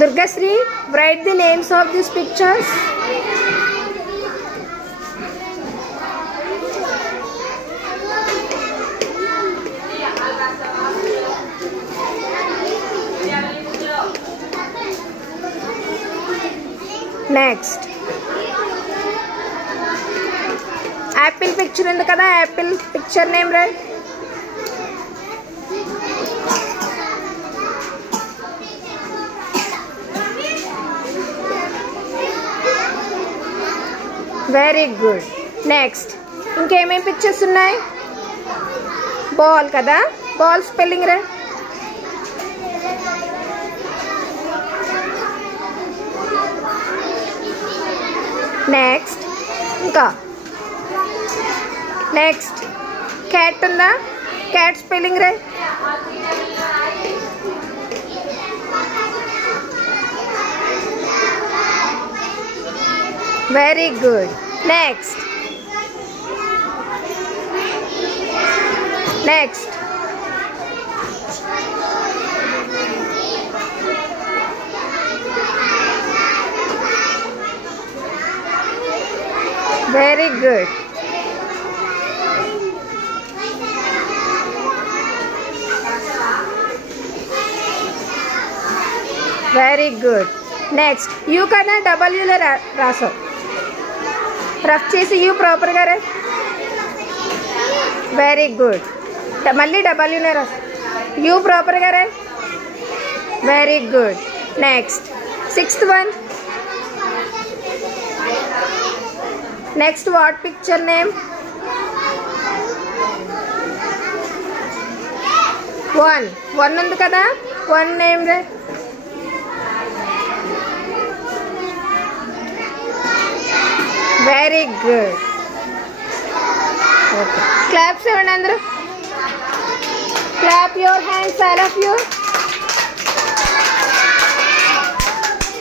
Durgashree, write the names of these pictures. Next. Apple picture ఉంది కదా, apple picture name right? Very good. Next. ఇంకేమేం pictures ఉన్నాయి? Ball కదా, ball spelling రా. Next ఇంకా next cat ఉందా, క్యాట్ స్పెల్లింగ్ రా. Very good. Next. Next. Very good. Very good. Next. You kana W lo raso. Rough చేసి you ప్రాపర్గా రా. Very good. మళ్ళీ డబ్ల్యూనే రా, యూ ప్రాపర్గా రా. Very good. Next 6th one. Next what picture name? 1 ఉంది కదా, 1 నేమ్ రా. Very good. Okay. Clap seven andru. Clap your hands, all of you.